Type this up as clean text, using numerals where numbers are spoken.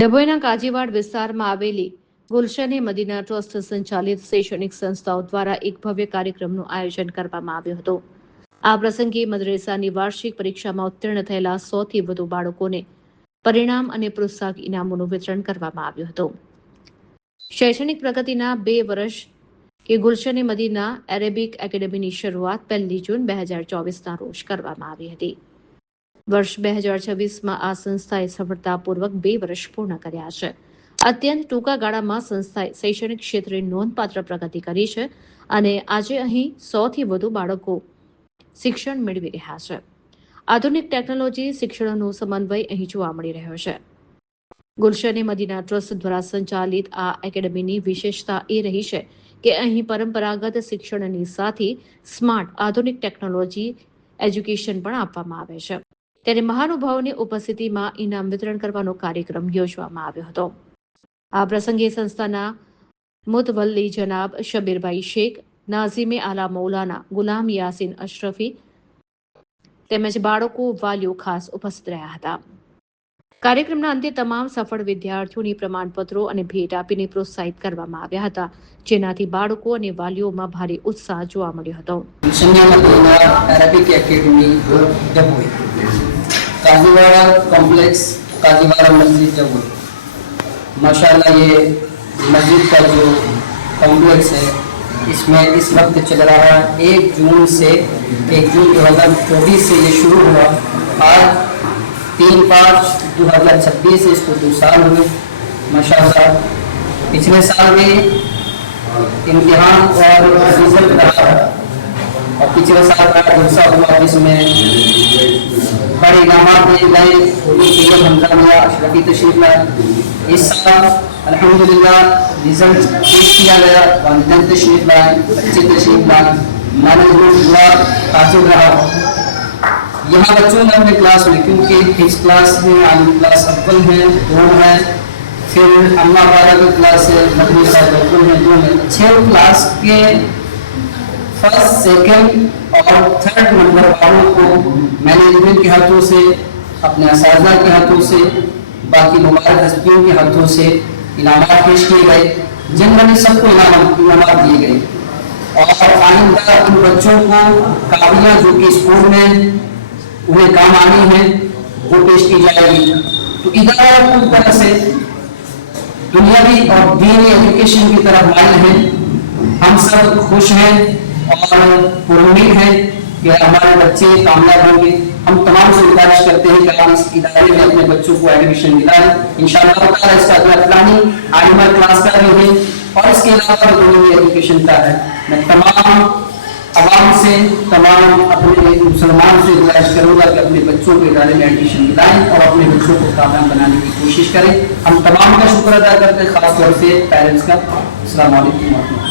ડભોઈના કાજીવાડ વિસ્તારમાં આવેલી Gulshan Medina trust સંચાલિત શૈક્ષણિક સંસ્થાઓ દ્વારા એક ભવ્ય કાર્યક્રમનું આયોજન કરવામાં આવ્યું હતું. આ પ્રસંગે મદરેસાની વાર્ષિક પરીક્ષામાં ઉત્તીર્ણ થયેલા 100થી વધુ બાળકોને પરિણામ અને પ્રોત્સાહક ઇનામોનું વિતરણ કરવામાં આવ્યું હતું. શૈક્ષણિક પ્રગતિના 2 વર્ષ કે ગુલશન મદીના એરેબિક એકેડેમીની શરૂઆત 1 જૂન 2024ના રોજ કરવામાં આવી હતી. વર્ષ 2026માં આ સંસ્થાએ સફળતાપૂર્વક 2 વર્ષ પૂર્ણ કર્યા છે. અત્યંત ટૂંકા ગાળામાં સંસ્થાએ શૈક્ષણિક ક્ષેત્રે નોંધપાત્ર પ્રગતિ કરી છે અને આજે અહીં 100થી વધુ બાળકો શિક્ષણ મેળવી રહ્યા છે. આધુનિક ટેકનોલોજી શિક્ષણનો સમન્વય અહીં જોવા મળી રહ્યો છે. ગુલશન મદીના ટ્રસ્ટ દ્વારા સંચાલિત આ એકેડેમીની વિશેષતા એ રહી છે કે અહીં પરંપરાગત શિક્ષણની સાથે સ્માર્ટ આધુનિક ટેકનોલોજી એજ્યુકેશન પણ આપવામાં આવે છે. ત્યારે મહાનુભાવોની ઉપસ્થિતિમાં ઇનામ વિતરણ કરવાનો કાર્યક્રમ યોજવામાં આવ્યો હતો. આ પ્રસંગે સંસ્થાના મુતવલ્લી જનાબ શબીરભાઈ શેખ, નાઝીમે આલા મૌલાના ગુલામ યાસીન અશરફી તેમજ બાળકો વાલીઓ ખાસ ઉપસ્થિત રહ્યા હતા. કાર્યક્રમના અંતે તમામ સફળ વિદ્યાર્થીઓની પ્રમાણપત્રો અને ભેટ આપીને પ્રોત્સાહિત કરવામાં આવ્યા હતા, જેનાથી બાળકો અને વાલીઓમાં ભારે ઉત્સાહ જોવા મળ્યો હતો. काजीवाड़ा कॉम्प्लेक्स, काजीवाड़ा मस्जिद जबुई। माशाल्लाह ये मस्जिद का जो कॉम्प्लेक्स है इसमें इस वक्त चल रहा है 1 जून 2024 से ये शुरू हुआ। आज 3/5/2026 से इसको 2 साल हुए। माशाल्लाह पिछले साल में इम्तिहान और रिजल्ट रहा और पिछले साल का जलसा हुआ जिसमें बड़े इनामात दिए गए। हमजानिया अशरफी तशरीफ लाए। इस साल अल्हम्दुलिल्लाह रिजल्ट पेश किया गया। वालिदैन तशरीफ लाए, बच्चे तशरीफ लाए, मैनेजमेंट हुआ ताजुब रहा। यहाँ बच्चों ने अपने क्लास में, क्योंकि इस क्लास में आलिम क्लास अव्वल है, 2 है, फिर अम्मा वाला का क्लास है, मदरसा अव्वल है, 2 है। 6 क्लास के फर्स्ट, सेकंड और थर्ड नंबर वालों को मैनेजमेंट के हाथों से, अपने असातिज़ा के हाथों से, बाकी मुबारक हस्तियों के हाथों से इनामात पेश किए गए। जनरली सबको इनामात दिए गए और आइंदा उन बच्चों को काबिलियाँ जो कि स्कूल में उन्हें काम आनी है वो पेश की जाएगी। तो इदारा पूरी तरह से दुनियावी और दीनी एजुकेशन की तरफ माइल है। हम सब खुश हैं और उम्मीद है कि हमारे बच्चे कामयाब होंगे। हम तमाम से गुजारिश करते हैं कि आप इस इदारे में अपने बच्चों को एडमिशन दिलाएं। इंशाअल्लाह ताला इसका प्लानिंग आलिमा क्लास का भी है और इसके अलावा दुनियावी एजुकेशन का है। मैं तमाम आवाम से, तमाम अपने मुसलमान से गुजारिश करूँगा कि अपने बच्चों को इदारे में एडमिशन दिलाएं और अपने बच्चों को कामयाब बनाने की कोशिश करें। हम तमाम का शुक्र अदा करते हैं, खासतौर से पेरेंट्स का। अस्सलाम वालेकुम।